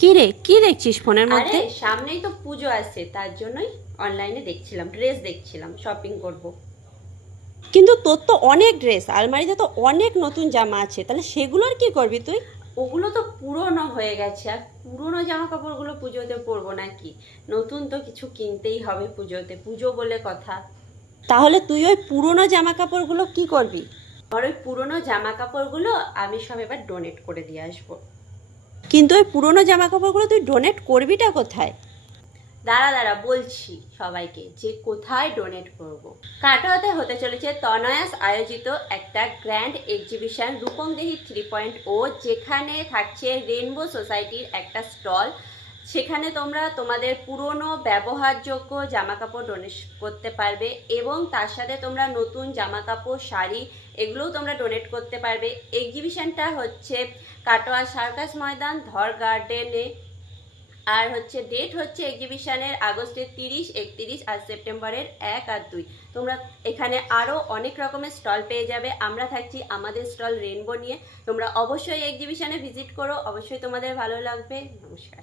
কি রে, কি দেখছিস ফোনের মধ্যে? আরে সামনেই তো পুজো আসছে, তার জন্যই অনলাইনে দেখছিলাম, ড্রেস দেখছিলাম, শপিং করব। কিন্তু তোর তো অনেক ড্রেস, আলমারিতে তো অনেক নতুন জামা আছে, তাহলে সেগুলোর কি করবি তুই? ওগুলো তো পুরনো হয়ে গেছে, আর পুরনো জামা কাপড়গুলো পুজোতে পরবো নাকি? নতুন তো কিছু কিনতেই হবে পুজোতে, পুজো বলে কথা। তাহলে তুই ওই পুরনো জামা কাপড়গুলো কি করবি? আর ওই পুরনো জামা কাপড়গুলো আমি সব এবার ডোনেট করে দিয়ে আসবো। কিন্তু ওই পুরনো জামা কাপড়গুলো তুই ডোনেট করবিটা কোথায়? দাঁড়া দাঁড়া বলছি সবাইকে যে কোথায় ডোনেট করব। কাটোয়াতে হতে চলেছে তনয়াস আয়োজিত একটা গ্র্যান্ড এক্সিবিশন রূপমদেহি 3.0, যেখানে থাকছে রেনবো সোসাইটির একটা স্টল। সেখানে তোমরা তোমাদের পুরনো ব্যবহারযোগ্য জামা কাপড় ডোনেট করতে পারবে, এবং তার সাথে তোমরা নতুন জামা কাপড়, শাড়ি, এগুলোও তোমরা ডোনেট করতে পারবে। এক্সিবিশনটা হচ্ছে কাটোয়া সার্কাস ময়দান, ধর গার্ডেনে। আর হচ্ছে ডেট হচ্ছে এক্সিবিশনের আগস্টের 30, 31 আর সেপ্টেম্বরের 1 আর 2। তোমরা এখানে আরও অনেক রকমের স্টল পেয়ে যাবে। আমরা থাকছি আমাদের স্টল রেনবো নিয়ে। তোমরা অবশ্যই এক্সিবিশনে ভিজিট করো, অবশ্যই তোমাদের ভালো লাগবে। নমস্কার।